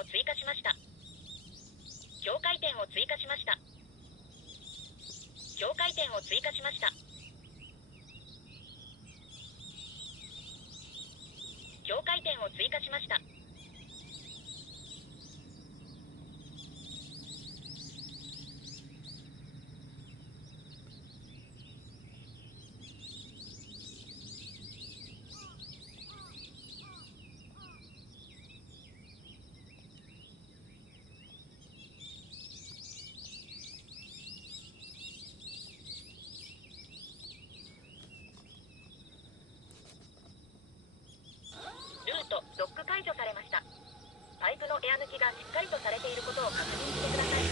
を追加しました。境界点を追加しました。境界点を追加しました。境界点を追加しました。ルートロック解除されました。パイプのエア抜きがしっかりとされていることを確認してください。イ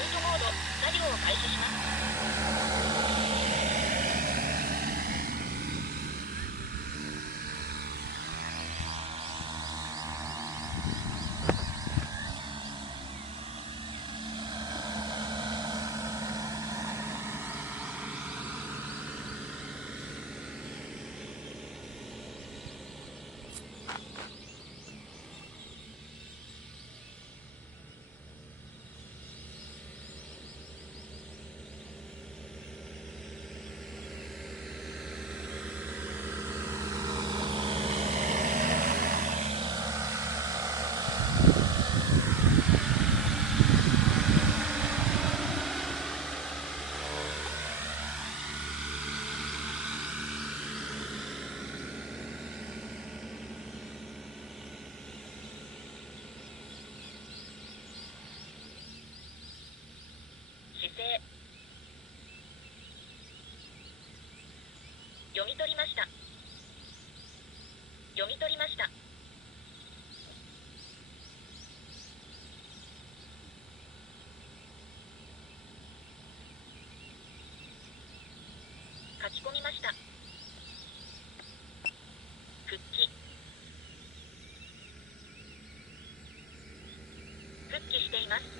ントモード、作業を開始します。姿勢。読み取りました。読み取りました。書き込みました。復帰。復帰しています。